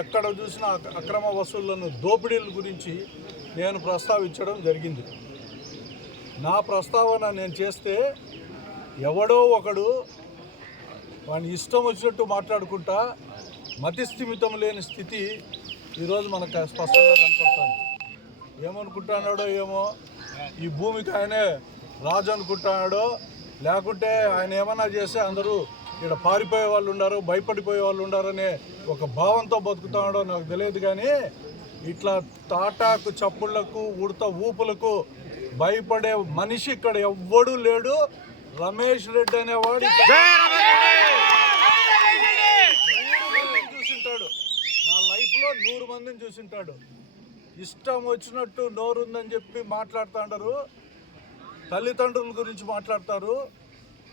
ఎక్కడ చూసినా అక్రమ వసూళ్ళను దోపిడీల గురించి నేను ప్రస్తావించడం జరిగింది. నా ప్రస్తావన నేను చేస్తే ఎవడో ఒకడు వాడిని ఇష్టం వచ్చినట్టు మాట్లాడుకుంటా మతిస్థిమితం లేని స్థితి ఈరోజు మనకు స్పష్టంగా కనపడుతుంది. ఏమనుకుంటున్నాడో ఏమో ఈ భూమికి ఆయనే రాజు అనుకుంటున్నాడో లేకుంటే ఆయన ఏమన్నా చేస్తే అందరూ ఇక్కడ పారిపోయే వాళ్ళు ఉన్నారు భయపడిపోయే వాళ్ళు ఉన్నారనే ఒక భావంతో బతుకుతున్నాడో నాకు తెలియదు కానీ ఇట్లా తాటాకు చప్పుళ్ళకు ఉడత ఊపులకు భయపడే మనిషి ఇక్కడ ఎవ్వడూ లేడు. రమేష్ రెడ్డి అనేవాడు చూసింటాడు. నా లైఫ్లో నూరు మందిని చూసింటాడు. ఇష్టం వచ్చినట్టు నోరుందని చెప్పి మాట్లాడుతుంటారు తల్లిదండ్రుల గురించి మాట్లాడతారు.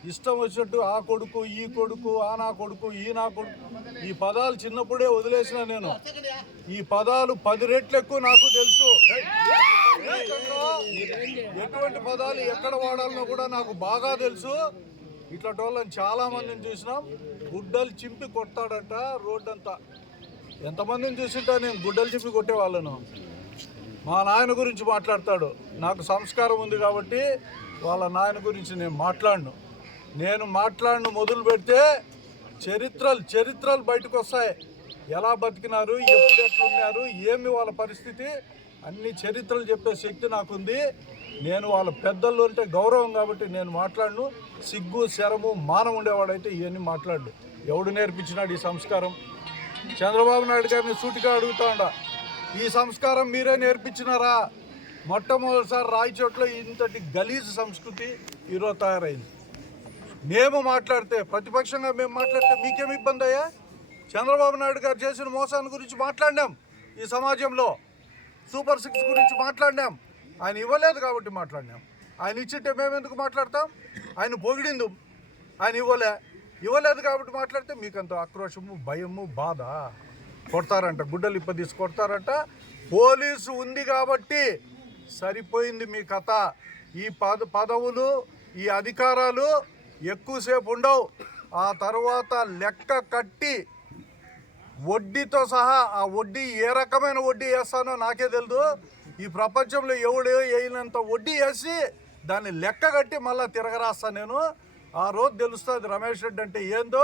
ఇష్టం వచ్చినట్టు ఆ కొడుకు ఈ కొడుకు ఆ నా కొడుకు ఈ నా కొడుకు. ఈ పదాలు చిన్నప్పుడే వదిలేసిన నేను. ఈ పదాలు పది రెట్లు ఎక్కువ నాకు తెలుసు. ఎటువంటి పదాలు ఎక్కడ వాడాలనో కూడా నాకు బాగా తెలుసు. ఇట్లాంటి వాళ్ళని చాలా మందిని చూసినాం. గుడ్డలు చింపి కొడతాడంట రోడ్డంతా. ఎంతమందిని చూసింటా నేను గుడ్డలు చింపి కొట్టే వాళ్ళను. మా నాయన గురించి మాట్లాడతాడు. నాకు సంస్కారం ఉంది కాబట్టి వాళ్ళ నాయన గురించి నేను మాట్లాడను. నేను మాట్లాడను మొదలు పెడితే చరిత్రలు చరిత్రలు బయటకు వస్తాయి. ఎలా బతికినారు ఎప్పుడు ఎట్లున్నారు ఏమి వాళ్ళ పరిస్థితి అన్ని చరిత్రలు చెప్పే శక్తి నాకుంది. నేను వాళ్ళ పెద్దలు అంటే గౌరవం కాబట్టి నేను మాట్లాడను. సిగ్గు శరము మానం ఉండేవాడైతే ఇవన్నీ మాట్లాడు. ఎవడు నేర్పించినాడు ఈ సంస్కారం? చంద్రబాబు నాయుడు గారిని సూటిగా అడుగుతా ఈ సంస్కారం మీరే నేర్పించినారా? మొట్టమొదటిసారి రాయచోట్ల ఇంతటి గలీజ్ సంస్కృతి ఈరోజు తయారైంది. మేము మాట్లాడితే ప్రతిపక్షంగా మేము మాట్లాడితే మీకేమి ఇబ్బంది అయ్యా? చంద్రబాబు నాయుడు గారు చేసిన మోసాన్ని గురించి మాట్లాడినాం ఈ సమాజంలో. సూపర్ సిక్స్ గురించి మాట్లాడినాం. ఆయన ఇవ్వలేదు కాబట్టి మాట్లాడినాం. ఆయన ఇచ్చింటే మేము ఎందుకు మాట్లాడతాం? ఆయన పొగిడిందు. ఆయన ఇవ్వలే. ఇవ్వలేదు కాబట్టి మాట్లాడితే మీకు అంత ఆక్రోషము భయము బాధ కొడతారంట. గుడ్డలు ఇప్ప తీసి కొడతారంట. పోలీసు ఉంది కాబట్టి సరిపోయింది మీ కథ. ఈ పద పదవులు ఈ అధికారాలు ఎక్కువసేపు ఉండవు. ఆ తర్వాత లెక్క కట్టి వడ్డీతో సహా ఆ వడ్డీ ఏ రకమైన వడ్డీ వేస్తానో నాకే తెలియదు ఈ ప్రపంచంలో ఎవడు వేయనంత వడ్డీ వేసి దాన్ని లెక్క కట్టి మళ్ళీ తిరగరాస్తా నేను. ఆ రోజు తెలుస్తుంది రమేష్ రెడ్డి అంటే ఏందో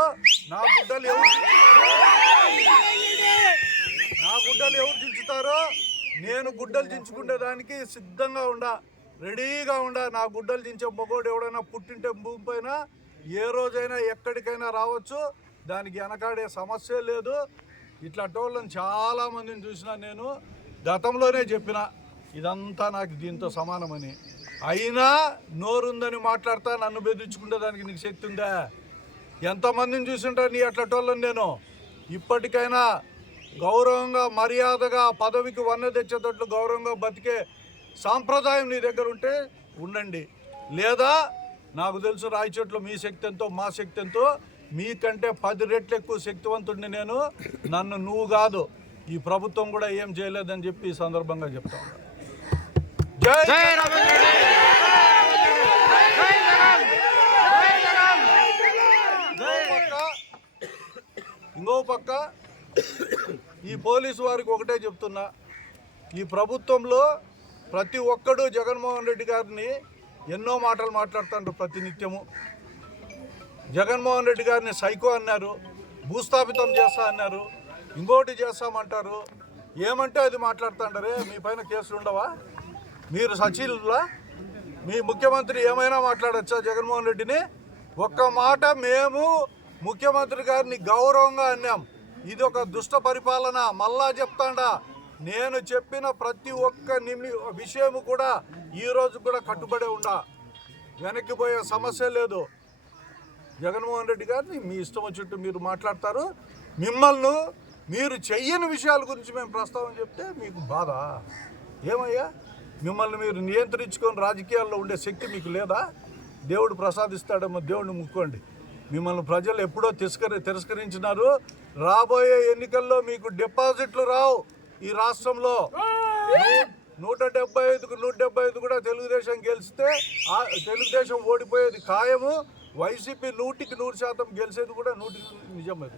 నా గుడ్డలు ఎవరు నా గుడ్డలు ఎవరు చించుతారో నేను గుడ్డలు చించుకునేదానికి సిద్ధంగా ఉండా. రెడీగా ఉండ నా గుడ్డలు దించే మొగోడు ఎవడైనా పుట్టింటే భూమి పైన ఏ రోజైనా ఎక్కడికైనా రావచ్చు. దానికి వెనకాడే సమస్య లేదు. ఇట్లాంటి వాళ్ళని చాలామందిని చూసిన నేను గతంలోనే చెప్పిన ఇదంతా నాకు దీంతో సమానమని. అయినా నోరుందని మాట్లాడతా నన్ను బెదిరించుకుంటే దానికి నీకు శక్తి ఉందా? ఎంతమందిని చూసింటా నీ అట్లాటోళ్ళని నేను? ఇప్పటికైనా గౌరవంగా మర్యాదగా పదవికి వన్న తెచ్చేటట్లు గౌరవంగా బతికే సాంప్రదాయం నీ దగ్గర ఉంటే ఉండండి. లేదా నాకు తెలుసు రాయచోట్ల మీ శక్తి ఎంతో మా శక్తి ఎంతో. మీకంటే పది రెట్లు ఎక్కువ శక్తివంతుడిని నేను నన్ను నువ్వు కాదు. ఈ ప్రభుత్వం కూడా ఏం చేయలేదని చెప్పి ఈ సందర్భంగా చెప్తా ఇంకో పక్క ఈ పోలీసు వారికి ఒకటే చెప్తున్నా. ఈ ప్రభుత్వంలో ప్రతి ఒక్కడు జగన్మోహన్ రెడ్డి గారిని ఎన్నో మాటలు మాట్లాడుతుంటారు ప్రతినిత్యము. జగన్మోహన్ రెడ్డి గారిని సైకో అన్నారు భూస్థాపితం చేస్తా అన్నారు ఇంకోటి చేస్తామంటారు. ఏమంటే అది మాట్లాడుతుంటారే మీ పైన కేసులు ఉండవా? మీరు సచివులా మీ ముఖ్యమంత్రి ఏమైనా మాట్లాడచ్చా జగన్మోహన్ రెడ్డిని? ఒక్క మాట మేము ముఖ్యమంత్రి గారిని గౌరవంగా అన్నాం. ఇది ఒక దుష్ట పరిపాలన మళ్ళా చెప్తాండా. నేను చెప్పిన ప్రతి ఒక్క నిమి విషయము కూడా ఈ రోజు కూడా కట్టుబడే ఉండా. వెనక్కిపోయే సమస్య లేదు. జగన్మోహన్ రెడ్డి గారిని మీ ఇష్టం వచ్చినట్టు మీరు మాట్లాడతారు. మిమ్మల్ని మీరు చెయ్యని విషయాల గురించి మేము ప్రస్తావన చెప్తే మీకు బాధ. ఏమయ్యా? మిమ్మల్ని మీరు నియంత్రించుకొని రాజకీయాల్లో ఉండే శక్తి మీకు లేదా? దేవుడు ప్రసాదిస్తాడేమో దేవుడిని ముక్కోండి. మిమ్మల్ని ప్రజలు ఎప్పుడో తిరస్కరి తిరస్కరించినారు. రాబోయే ఎన్నికల్లో మీకు డిపాజిట్లు రావు. ఈ రాష్ట్రంలో నూట డెబ్బై ఐదుకు నూట డెబ్బై ఐదు కూడా తెలుగుదేశం గెలిస్తే ఆ తెలుగుదేశం ఓడిపోయేది ఖాయము. వైసీపీ నూటికి నూరు శాతం గెలిచేది కూడా నూటికి నిజం అది.